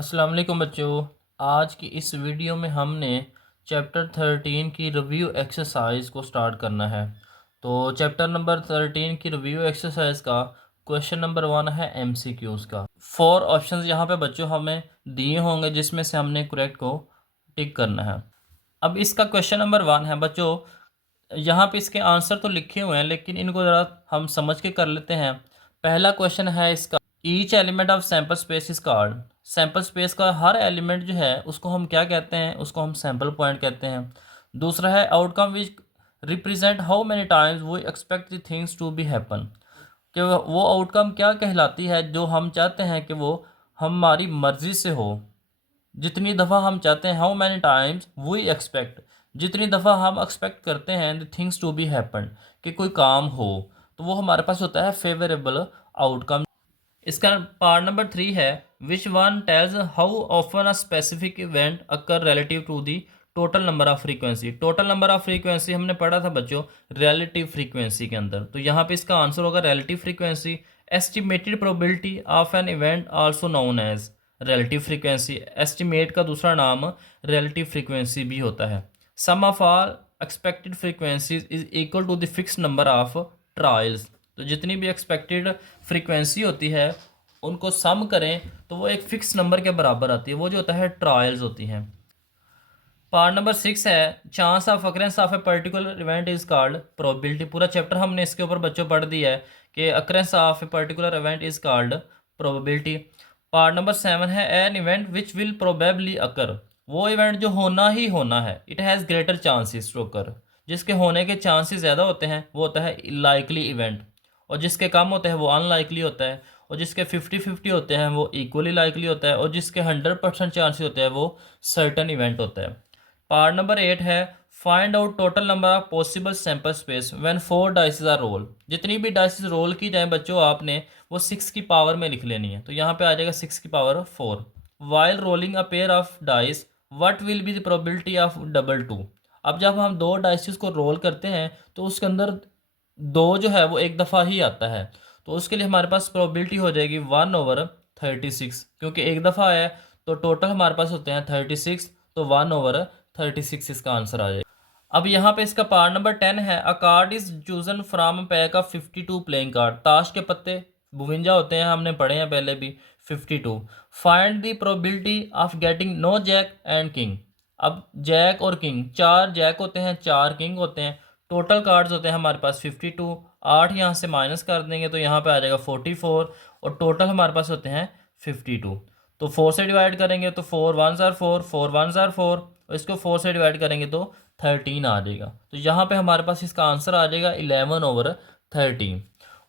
अस्सलाम वालेकुम बच्चों। आज की इस वीडियो में हमने चैप्टर 13 की रिव्यू एक्सरसाइज को स्टार्ट करना है। तो चैप्टर नंबर 13 की रिव्यू एक्सरसाइज का क्वेश्चन नंबर 1 है एमसीक्यूज़ का। 4 ऑप्शंस यहाँ पे बच्चों हमें दिए होंगे जिसमें से हमने करेक्ट को टिक करना है। अब इसका क्वेश्चन नंबर 1 है बच्चों, यहाँ पे इसके आंसर तो लिखे हुए हैं लेकिन इनको ज़रा हम समझ के कर लेते हैं। पहला क्वेश्चन है इसका, each element of sample space is called. Sample space का हर एलिमेंट जो है उसको हम क्या कहते हैं, उसको हम सैम्पल पॉइंट कहते हैं। दूसरा है outcome which represent how many times we expect the things to be happen. कि वो आउटकम क्या कहलाती है जो हम चाहते हैं कि वो हमारी मर्ज़ी से हो। जितनी दफ़ा हम चाहते हैं, how many times we expect, जितनी दफ़ा हम एक्सपेक्ट करते हैं the things to be happen, कि कोई काम हो, तो वो हमारे पास होता है फेवरेबल आउटकम। इसका पार्ट नंबर 3 है, which one tells how often a specific event occur relative to the total number of frequency. Total number of frequency हमने पढ़ा था बच्चों रिलेटिव फ्रीक्वेंसी के अंदर, तो यहाँ पे इसका आंसर होगा relative frequency. Estimated probability of an event also known as relative frequency. Estimate का दूसरा नाम रिलेटिव फ्रीक्वेंसी भी होता है। Sum of all expected frequencies is equal to the fix number of trials. तो जितनी भी एक्सपेक्टेड फ्रीक्वेंसी होती है उनको सम करें तो वो एक फिक्स नंबर के बराबर आती है, वो जो होता है ट्रायल्स होती हैं। पार्ट नंबर 6 है, chance of occurrence of a particular event is called probability. पूरा चैप्टर हमने इसके ऊपर बच्चों पढ़ दिया है कि occurrence of a particular event is called probability. Part number 7 है, an event which will probably occur. वो इवेंट जो होना ही होना है, it has greater chances to occur, जिसके होने के चांसेस ज़्यादा होते हैं वो होता है लाइकली इवेंट, और जिसके कम होते हैं वो अनलाइकली होता है, और जिसके 50-50 होते हैं वो इक्वली लाइकली होता है, और जिसके 100% चांसेस होते हैं वो सर्टन इवेंट होता है। पार्ट नंबर 8 है, find out total number of possible sample space when 4 dices are roll. जितनी भी डाइसेस रोल की जाए बच्चों आपने वो 6 की पावर में लिख लेनी है, तो यहाँ पे आ जाएगा 6 की power 4। While rolling a pair of dice what will be the probability of double two. अब जब हम दो डाइसेस को रोल करते हैं तो उसके अंदर दो जो है वो एक दफ़ा ही आता है, तो उसके लिए हमारे पास प्रोबेबिलिटी हो जाएगी 1/36, क्योंकि एक दफ़ा है तो टोटल हमारे पास होते हैं 36, तो 1/36 इसका आंसर आ जाएगा। अब यहाँ पे इसका पार्ट नंबर 10 है, अ card is chosen from pack of 52 playing card. ताश के पत्ते 52 होते हैं, हमने पढ़े हैं पहले भी। 52, find the probability of getting no jack and king. अब जैक और किंग, चार जैक होते हैं, चार किंग होते हैं, टोटल कार्ड्स होते हैं हमारे पास 52। 8 यहाँ से माइनस कर देंगे तो यहाँ पे आ जाएगा 44, और टोटल हमारे पास होते हैं 52। तो 4 से डिवाइड करेंगे तो 4 1 आर 4, 4 1 आर 4, और इसको 4 से डिवाइड करेंगे तो 13 आ जाएगा। तो यहाँ पे हमारे पास इसका आंसर आ जाएगा 11/13।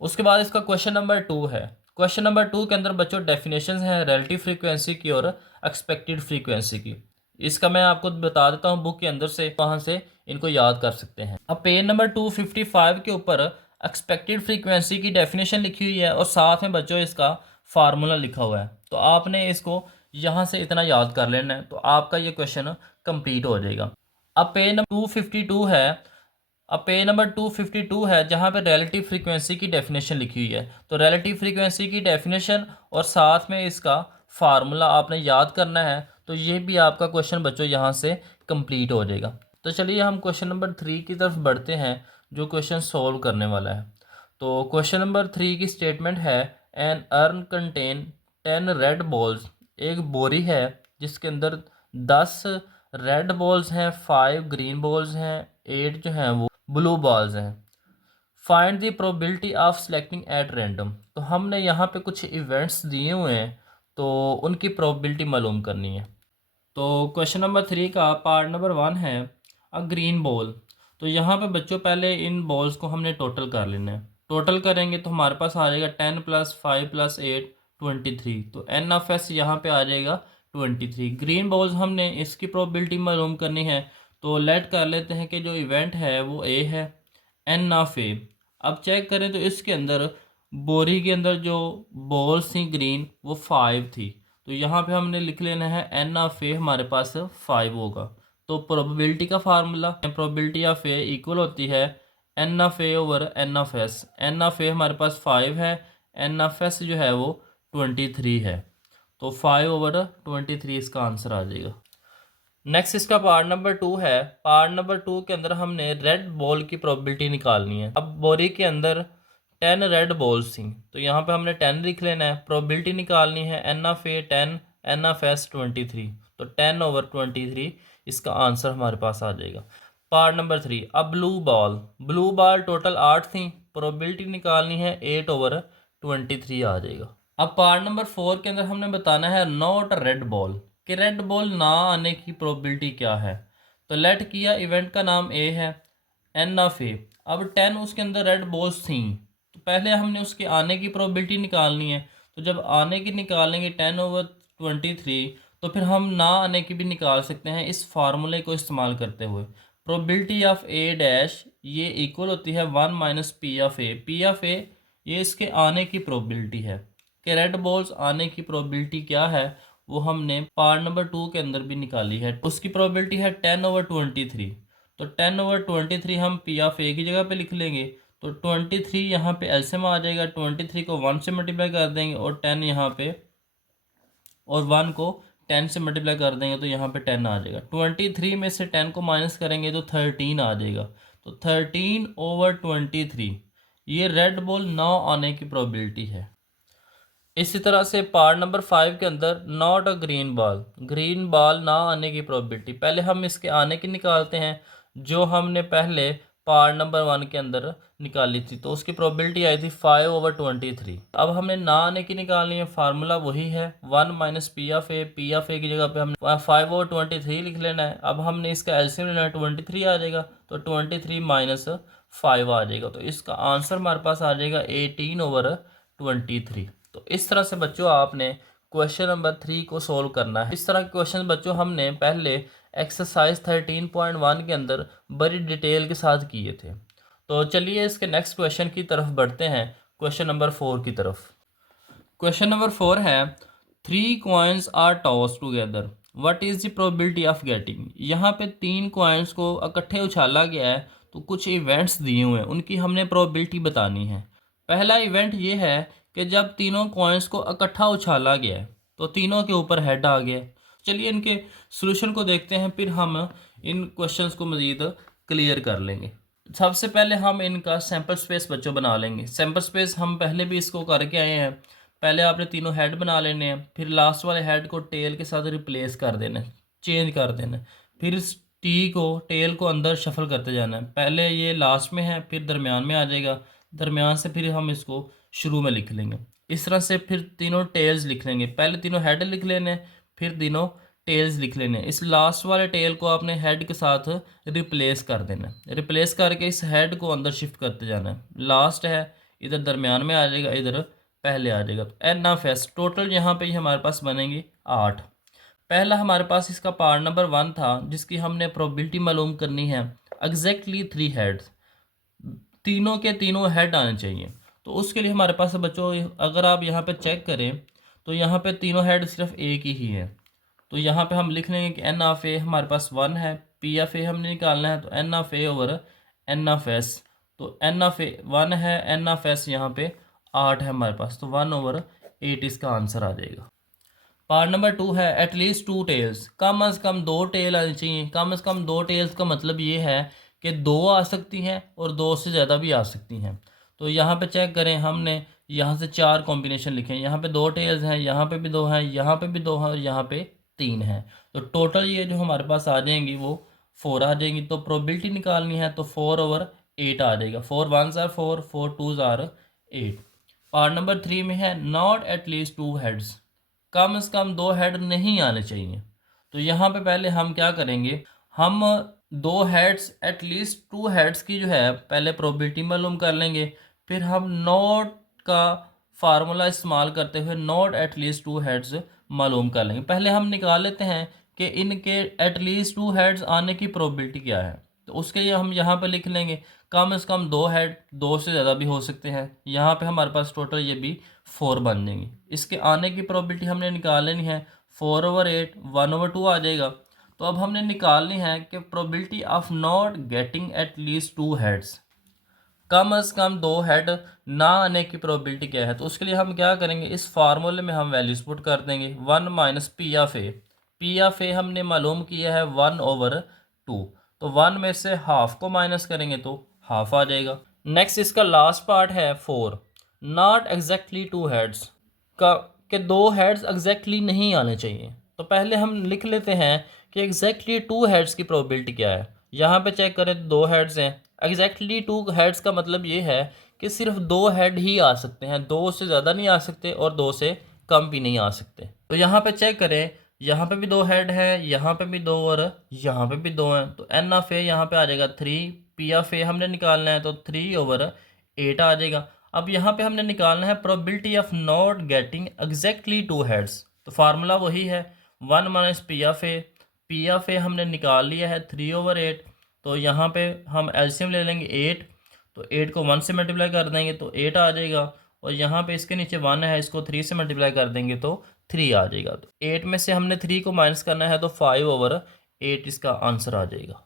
उसके बाद इसका क्वेश्चन नंबर 2 है। क्वेश्चन नंबर 2 के अंदर बच्चों डेफिनेशन हैं रिलेटिव फ्रीक्वेंसी की और एक्सपेक्टेड फ्रीक्वेंसी की। इसका मैं आपको बता देता हूँ बुक के अंदर से, वहाँ से इनको याद कर सकते हैं। अब पेज नंबर 255 के ऊपर एक्सपेक्टेड फ्रीक्वेंसी की डेफिनेशन लिखी हुई है और साथ में बच्चों इसका फार्मूला लिखा हुआ है, तो आपने इसको यहाँ से इतना याद कर लेना है तो आपका ये क्वेश्चन कंप्लीट हो जाएगा। अब पेज नंबर 252 है, अब पेज नंबर 252 है जहाँ पे रिलेटिव फ्रीक्वेंसी की डेफिनेशन लिखी हुई है, तो रिलेटिव फ्रीक्वेंसी की डेफिनेशन और साथ में इसका फार्मूला आपने याद करना है, तो ये भी आपका क्वेश्चन बच्चों यहाँ से कंप्लीट हो जाएगा। तो चलिए हम क्वेश्चन नंबर 3 की तरफ बढ़ते हैं जो क्वेश्चन सॉल्व करने वाला है। तो क्वेश्चन नंबर 3 की स्टेटमेंट है, an urn contain 10 red balls. एक बोरी है जिसके अंदर 10 रेड बॉल्स हैं, 5 ग्रीन बॉल्स हैं, 8 जो हैं वो ब्लू बॉल्स हैं। Find the probability of selecting at random. तो हमने यहाँ पे कुछ इवेंट्स दिए हुए हैं तो उनकी प्रोबेबिलिटी मालूम करनी है। तो क्वेश्चन नंबर 3 का पार्ट नंबर 1 है, अ ग्रीन बॉल। तो यहाँ पे बच्चों पहले इन बॉल्स को हमने टोटल कर लेना है। टोटल करेंगे तो हमारे पास आ जाएगा 10 + 5 + 8 23, तो एन ऑफ एस यहाँ पे आ जाएगा 23। ग्रीन बॉल्स हमने इसकी प्रोबेबिलिटी मालूम करनी है, तो लेट कर लेते हैं कि जो इवेंट है वो ए है, एन ऑफ ए। अब चेक करें तो इसके अंदर बोरी के अंदर जो बॉल्स थी ग्रीन वो 5 थी, तो यहाँ पे हमने लिख लेना है एन ऑफ ए हमारे पास 5 होगा। तो प्रोबेबिलिटी का formula, probability of A equal होती है n of A over n of S. N of A हमारे पास 5 है, एन ऑफ एस जो है वो 23 है। तो 5/23 इसका आंसर आ जाएगा। नेक्स्ट इसका पार्ट नंबर 2 है। पार्ट नंबर 2 के अंदर हमने रेड बॉल की प्रोबेबिलिटी निकालनी है। अब बोरी के अंदर 10 रेड बॉल्स थी, तो यहाँ पे हमने 10 लिख लेना है। प्रोबेबिलिटी निकालनी है n(a) 10, n(s) 23, तो 10/23 इसका आंसर हमारे पास आ जाएगा। पार्ट नंबर 3, अब ब्लू बॉल टोटल 8 थी, प्रोबेबिलिटी निकालनी है 8/23 आ जाएगा। अब पार्ट नंबर 4 के अंदर हमने बताना है नॉट रेड बॉल, कि रेड बॉल ना आने की प्रोबेबिलिटी क्या है। तो लेट किया इवेंट का नाम ए है, n(a), अब 10 उसके अंदर रेड बॉल्स थी, तो पहले हमने उसके आने की प्रोबेबिलिटी निकालनी है। तो जब आने की निकालेंगे 10/23, तो फिर हम ना आने की भी निकाल सकते हैं इस फार्मूले को इस्तेमाल करते हुए। प्रोबेबिलिटी ऑफ ए डैश ये इक्वल होती है 1 - P of A. P of A ये इसके आने की प्रोबेबिलिटी है, कि रेड बॉल्स आने की प्रोबेबिलिटी क्या है वो हमने पार्ट नंबर 2 के अंदर भी निकाली है। उसकी प्रोबेबिलिटी है 10/23, तो 10/23 हम पी ऑफ ए की जगह पे लिख लेंगे। तो 23 यहाँ पे एलसीएम आ जाएगा, 23 को 1 से मल्टीप्लाई कर देंगे और 10 यहाँ पे, और 1 को 10 से मल्टीप्लाई कर देंगे तो यहाँ पे 10 आ जाएगा। 23 में से 10 को माइनस करेंगे तो 13 आ जाएगा। तो 13/23 ये रेड बॉल ना आने की प्रोबेबिलिटी है। इसी तरह से पार्ट नंबर 5 के अंदर नॉट अ ग्रीन बॉल ना आने की प्रोबेबिलिटी, पहले हम इसके आने की निकालते हैं, जो हमने पहले पार्ट नंबर 1 के अंदर निकाली थी। तो उसकी प्रोबेबिलिटी आई थी 5/23। अब हमने ना आने की निकालनी है, फार्मूला वही है 1 - P of A. P of A की जगह पे हमने 5/23 लिख लेना है। अब हमने इसका एलसीएम लेना है, 23 आ जाएगा, तो 23 - 5 आ जाएगा। तो इसका आंसर हमारे पास आ जाएगा 18/23। तो इस तरह से बच्चों आपने क्वेश्चन नंबर 3 को सोल्व करना है। इस तरह के क्वेश्चन बच्चों हमने पहले एक्सरसाइज 13.1 के अंदर बड़ी डिटेल के साथ किए थे। तो चलिए इसके नेक्स्ट क्वेश्चन की तरफ बढ़ते हैं, क्वेश्चन नंबर 4 की तरफ। क्वेश्चन नंबर 4 है 3 coins are toss together, what is the probability of getting. यहाँ पे 3 कॉइन्स को इकट्ठे उछाला गया है, तो कुछ इवेंट्स दिए हुए हैं, उनकी हमने प्रोबेबिलिटी बतानी है। पहला इवेंट ये है कि जब तीनों कॉइन्स को इकट्ठा उछाला गया है तो तीनों के ऊपर हेड आ गया। चलिए इनके सॉल्यूशन को देखते हैं, फिर हम इन क्वेश्चंस को मज़ीद क्लियर कर लेंगे। सबसे पहले हम इनका सैम्पल स्पेस बच्चों बना लेंगे। सैम्पल स्पेस हम पहले भी इसको करके आए हैं। पहले आपने तीनों हेड बना लेने हैं, फिर लास्ट वाले हेड को टेल के साथ रिप्लेस कर देना है, चेंज कर देना है। फिर इस टी को टेल को अंदर शफल करते जाना है। पहले ये लास्ट में है, फिर दरमियान में आ जाएगा, दरमियान से फिर हम इसको शुरू में लिख लेंगे। इस तरह से फिर तीनों टेल्स लिख लेंगे। पहले तीनों हेड लिख लेने, फिर तीनों टेल्स लिख लेने। इस लास्ट वाले टेल को आपने हेड के साथ रिप्लेस कर देना है। रिप्लेस करके इस हेड को अंदर शिफ्ट करते जाना है। लास्ट है इधर दरमियान में आ जाएगा, इधर पहले आ जाएगा। तो n(s) टोटल यहाँ पे ही हमारे पास बनेंगे 8। पहला हमारे पास इसका पार्ट नंबर 1 था, जिसकी हमने प्रोबेबिलिटी मालूम करनी है एग्जैक्टली 3 हेड्स, तीनों के तीनों हेड आने चाहिए। तो उसके लिए हमारे पास बच्चों, अगर आप यहाँ पे चेक करें तो यहाँ पे तीनों हेड सिर्फ एक ही है। तो यहाँ पे हम लिख लेंगे कि n(a) हमारे पास 1 है, p ऑफ a हमने निकालना है, तो n(a/n(s), तो n(a) 1 है, n(s) यहाँ पे 8 है हमारे पास, तो 1/8 इसका आंसर आ जाएगा। पार्ट नंबर 2 है एटलीस्ट 2 टेल्स, कम अज़ कम 2 टेल आनी चाहिए। कम अज़ कम 2 टेल्स का मतलब ये है कि 2 आ सकती हैं और 2 से ज़्यादा भी आ सकती हैं। तो यहाँ पे चेक करें, हमने यहाँ से 4 कॉम्बिनेशन लिखे हैं। यहाँ पे 2 टेल्स हैं, यहाँ पे भी 2 हैं, यहाँ पे भी 2 हैं और यहाँ पे 3 हैं। तो टोटल ये जो हमारे पास आ जाएंगी वो 4 आ जाएंगी। तो प्रोबेबिलिटी निकालनी है तो 4/8 आ जाएगा। 4 1s are 4, 4 2s are 8। Part number 3 में है नॉट एटलीस्ट 2 हेड्स, कम से कम 2 हेड नहीं आने चाहिए। तो यहाँ पे पहले हम क्या करेंगे, हम 2 हेड्स एटलीस्ट 2 हेड्स की जो है पहले प्रोबेबिलिटी मालूम कर लेंगे। फिर हम नॉट का फार्मूला इस्तेमाल करते हुए नॉट एटलीस्ट 2 हेड्स मालूम कर लेंगे। पहले हम निकाल लेते हैं कि इनके एटलीस्ट 2 हेड्स आने की प्रोबेबिलिटी क्या है। तो उसके लिए हम यहाँ पे लिख लेंगे कम से कम 2 हेड, 2 से ज़्यादा भी हो सकते हैं। यहाँ पे हमारे पास टोटल ये भी 4 बन जाएंगे। इसके आने की प्रोबेबिलिटी हमने निकाल लेनी है, 4/8 1/2 आ जाएगा। तो अब हमने निकालनी है कि probability of not getting at least 2 heads, कम अज़ कम दो हेड ना आने की प्रोबेबिलिटी क्या है, तो उसके लिए हम क्या करेंगे, इस फार्मूले में हम वैल्यूज पुट कर देंगे। 1 minus P of A, P of A हमने मालूम किया है 1/2, तो 1 में से हाफ को माइनस करेंगे तो हाफ आ जाएगा। नेक्स्ट इसका लास्ट पार्ट है 4, नॉट एग्जैक्टली टू हेड्स का, के दो हेड्स एग्जैक्टली नहीं आने चाहिए। तो पहले हम लिख लेते हैं कि एग्जैक्टली टू हेड्स की प्रोबेबिलिटी क्या है। यहाँ पे चेक करें तो दो हेड्स हैं। एग्जैक्टली टू हेड्स का मतलब ये है कि सिर्फ दो हेड ही आ सकते हैं, दो से ज़्यादा नहीं आ सकते और दो से कम भी नहीं आ सकते। तो यहाँ पे चेक करें, यहाँ पे भी दो हेड है, यहाँ पे भी दो और यहाँ पे भी दो हैं, तो एन ऑफ ए यहाँ पे आ जाएगा 3, पी ऑफ ए हमने निकालना है तो 3/8 आ जाएगा। अब यहाँ पे हमने निकालना है probability of not getting exactly two heads, तो फार्मूला वही है 1 minus P of A, P of A हमने निकाल लिया है 3/8, तो यहाँ पे हम एलसीएम ले लेंगे 8, तो 8 को 1 से मल्टीप्लाई कर देंगे तो 8 आ जाएगा, और यहाँ पे इसके नीचे 1 है, इसको 3 से मल्टीप्लाई कर देंगे तो 3 आ जाएगा। तो 8 में से हमने 3 को माइनस करना है तो 5/8 इसका आंसर आ जाएगा।